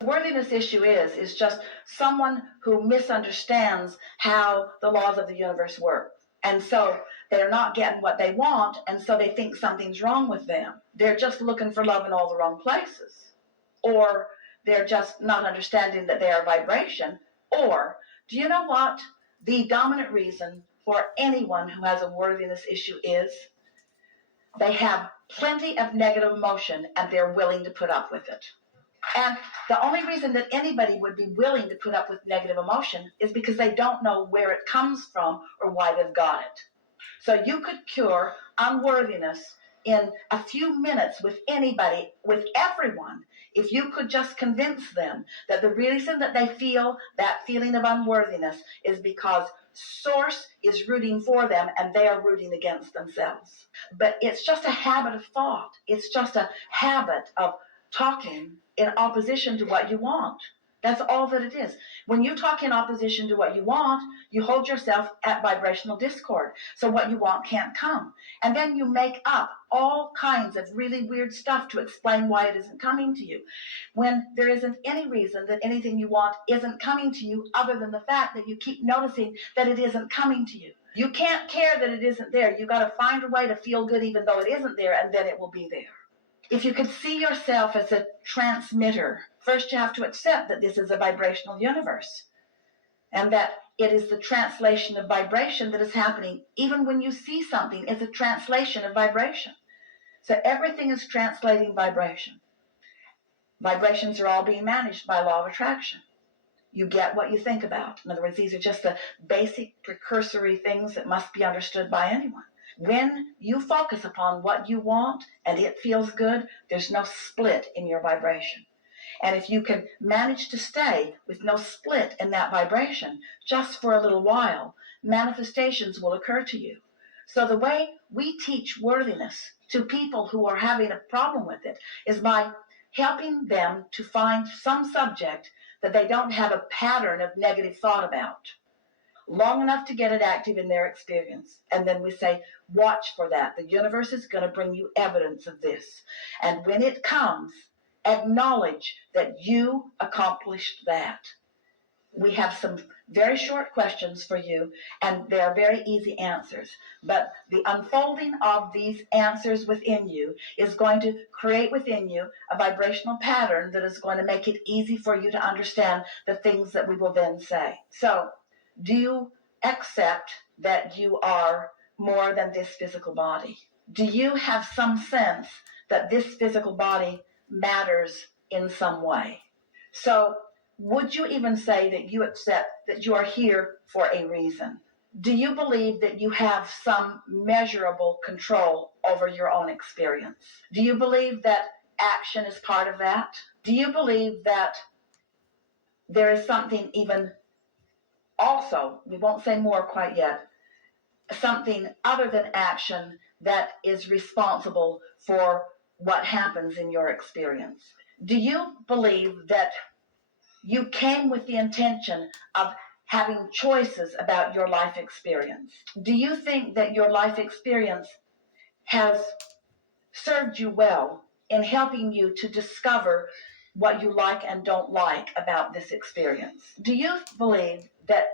The worthiness issue is just someone who misunderstands how the laws of the universe work. And so they're not getting what they want, and so they think something's wrong with them. They're just looking for love in all the wrong places. Or they're just not understanding that they are vibration. Or, do you know what the dominant reason for anyone who has a worthiness issue is? They have plenty of negative emotion and they're willing to put up with it. And the only reason that anybody would be willing to put up with negative emotion is because they don't know where it comes from or why they've got it. So you could cure unworthiness in a few minutes with anybody, with everyone, if you could just convince them that the reason that they feel that feeling of unworthiness is because Source is rooting for them and they are rooting against themselves. But it's just a habit of thought. It's just a habit of talking in opposition to what you want. That's all that it is. When you talk in opposition to what you want, you hold yourself at vibrational discord. So what you want can't come. And then you make up all kinds of really weird stuff to explain why it isn't coming to you, when there isn't any reason that anything you want isn't coming to you other than the fact that you keep noticing that it isn't coming to you. You can't care that it isn't there. You've got to find a way to feel good even though it isn't there, and then it will be there. If you could see yourself as a transmitter, first you have to accept that this is a vibrational universe and that it is the translation of vibration that is happening. Even when you see something, it's a translation of vibration. So everything is translating vibration. Vibrations are all being managed by law of attraction. You get what you think about. In other words, these are just the basic precursory things that must be understood by anyone. When you focus upon what you want and it feels good, there's no split in your vibration. And if you can manage to stay with no split in that vibration just for a little while, manifestations will occur to you. So the way we teach worthiness to people who are having a problem with it is by helping them to find some subject that they don't have a pattern of negative thought about, long enough to get it active in their experience. And then we say, watch for that. The universe is going to bring you evidence of this. And when it comes, acknowledge that you accomplished that. We have some very short questions for you, and they are very easy answers. But the unfolding of these answers within you is going to create within you a vibrational pattern that is going to make it easy for you to understand the things that we will then say. So, do you accept that you are more than this physical body? Do you have some sense that this physical body matters in some way? So, would you even say that you accept that you are here for a reason? Do you believe that you have some measurable control over your own experience? Do you believe that action is part of that? Do you believe that there is something even also, we won't say more quite yet, something other than action that is responsible for what happens in your experience? Do you believe that you came with the intention of having choices about your life experience? Do you think that your life experience has served you well in helping you to discover what you like and don't like about this experience? Do you believe that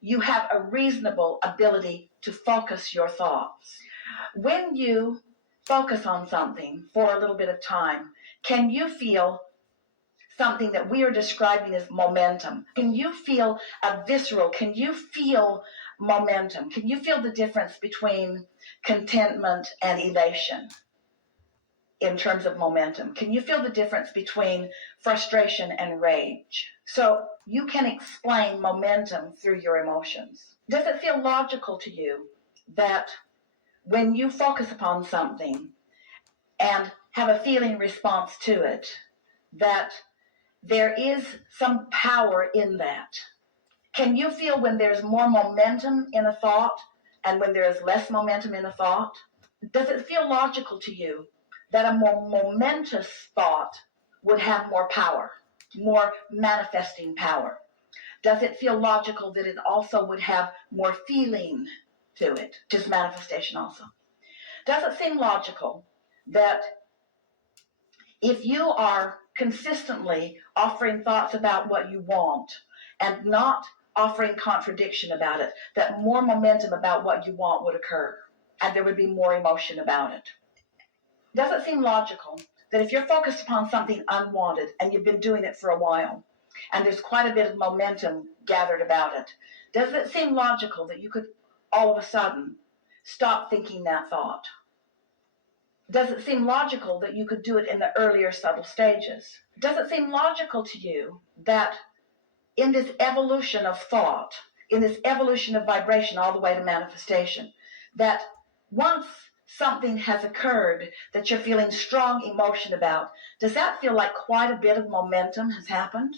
you have a reasonable ability to focus your thoughts? When you focus on something for a little bit of time, can you feel something that we are describing as momentum? Can you feel a visceral, can you feel momentum? Can you feel the difference between contentment and elation in terms of momentum? Can you feel the difference between frustration and rage? So you can explain momentum through your emotions. Does it feel logical to you that when you focus upon something and have a feeling response to it, that there is some power in that? Can you feel when there's more momentum in a thought and when there is less momentum in a thought? Does it feel logical to you that a more momentous thought would have more power, more manifesting power? Does it feel logical that it also would have more feeling to it, just manifestation also? Does it seem logical that If you are consistently offering thoughts about what you want and not offering contradiction about it, that more momentum about what you want would occur and there would be more emotion about it. Does it seem logical that if you're focused upon something unwanted and you've been doing it for a while and there's quite a bit of momentum gathered about it, does it seem logical that you could all of a sudden stop thinking that thought? Does it seem logical that you could do it in the earlier subtle stages? Does it seem logical to you that in this evolution of thought, in this evolution of vibration all the way to manifestation, that once something has occurred that you're feeling strong emotion about, does that feel like quite a bit of momentum has happened?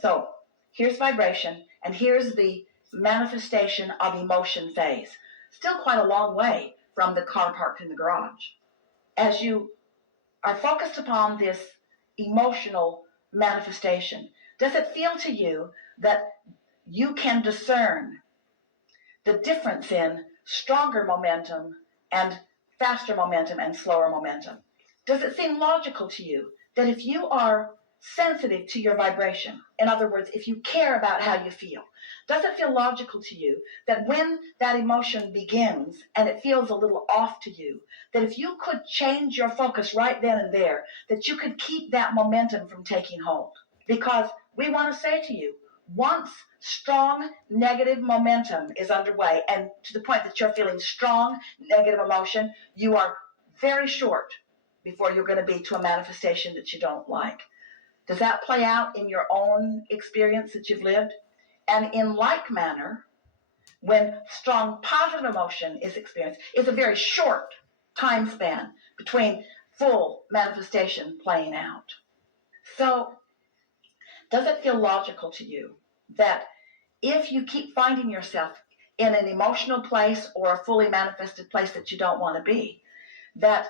So here's vibration, and here's the manifestation of emotion phase. Still quite a long way from the car parked in the garage. As you are focused upon this emotional manifestation, does it feel to you that you can discern the difference in stronger momentum and faster momentum and slower momentum? Does it seem logical to you that if you are sensitive to your vibration, in other words, if you care about how you feel, does it feel logical to you that when that emotion begins and it feels a little off to you, that if you could change your focus right then and there, that you could keep that momentum from taking hold? Because we want to say to you, once strong negative momentum is underway, and to the point that you're feeling strong negative emotion, you are very short before you're going to be to a manifestation that you don't like. Does that play out in your own experience that you've lived? And in like manner, when strong positive emotion is experienced, it's a very short time span between full manifestation playing out. So, does it feel logical to you that if you keep finding yourself in an emotional place or a fully manifested place that you don't want to be, that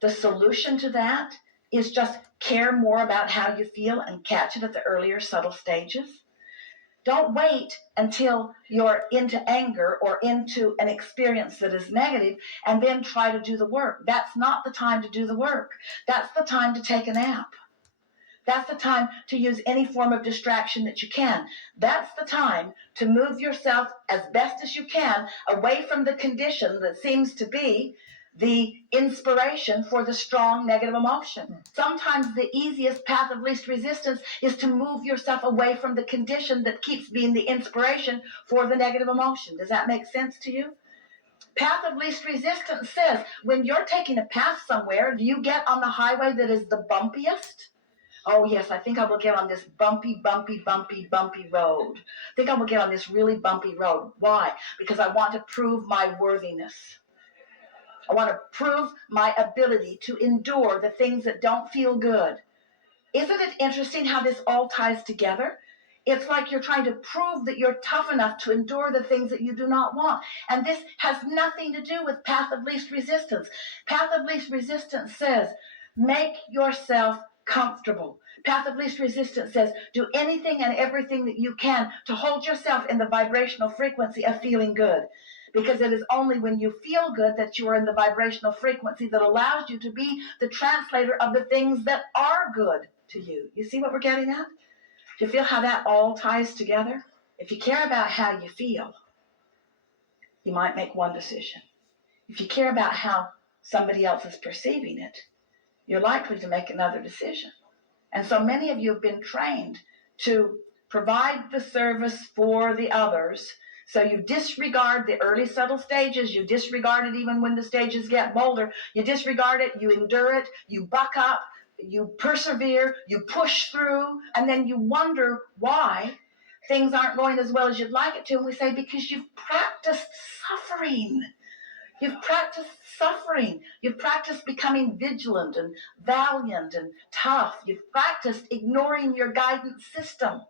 the solution to that is just care more about how you feel and catch it at the earlier subtle stages? Don't wait until you're into anger or into an experience that is negative and then try to do the work. That's not the time to do the work. That's the time to take a nap. That's the time to use any form of distraction that you can. That's the time to move yourself as best as you can away from the condition that seems to be the inspiration for the strong negative emotion. Sometimes the easiest path of least resistance is to move yourself away from the condition that keeps being the inspiration for the negative emotion. Does that make sense to you? Path of least resistance says when you're taking a path somewhere, do you get on the highway that is the bumpiest? Oh, yes, I think I will get on this bumpy road. I think I will get on this really bumpy road. Why? Because I want to prove my worthiness. I want to prove my ability to endure the things that don't feel good. Isn't it interesting how this all ties together? It's like you're trying to prove that you're tough enough to endure the things that you do not want. And this has nothing to do with path of least resistance. Path of least resistance says, make yourself comfortable. Path of least resistance says, do anything and everything that you can to hold yourself in the vibrational frequency of feeling good. Because it is only when you feel good that you are in the vibrational frequency that allows you to be the translator of the things that are good to you. You see what we're getting at? Do you feel how that all ties together? If you care about how you feel, you might make one decision. If you care about how somebody else is perceiving it, you're likely to make another decision. And so many of you have been trained to provide the service for the others. So you disregard the early subtle stages. You disregard it even when the stages get bolder. You disregard it, you endure it, you buck up, you persevere, you push through, and then you wonder why things aren't going as well as you'd like it to. And we say, because you've practiced suffering. You've practiced suffering. You've practiced becoming vigilant and valiant and tough. You've practiced ignoring your guidance system.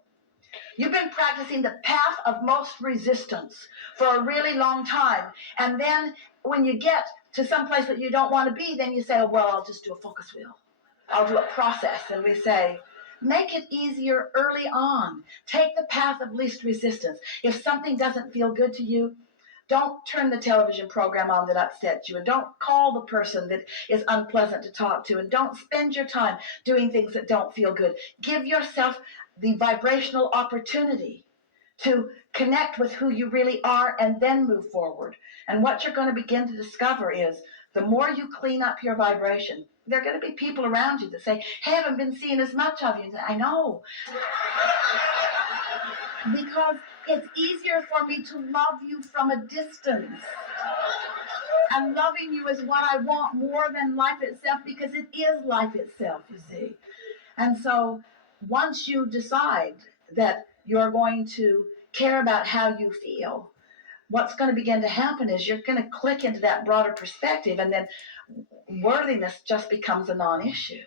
You've been practicing the path of most resistance for a really long time. And then when you get to some place that you don't want to be, then you say, oh, well, I'll just do a focus wheel. I'll do a process. And we say, make it easier early on. Take the path of least resistance. If something doesn't feel good to you, Don't turn the television program on that upsets you, and don't call the person that is unpleasant to talk to, and don't spend your time doing things that don't feel good. Give yourself the vibrational opportunity to connect with who you really are and then move forward. And what you're going to begin to discover is the more you clean up your vibration, there are going to be people around you that say, hey, I haven't been seeing as much of you. And I know. Because it's easier for me to love you from a distance. And loving you is what I want more than life itself, because it is life itself, you see. And so once you decide that you're going to care about how you feel, what's going to begin to happen is you're going to click into that broader perspective, and then worthiness just becomes a non-issue.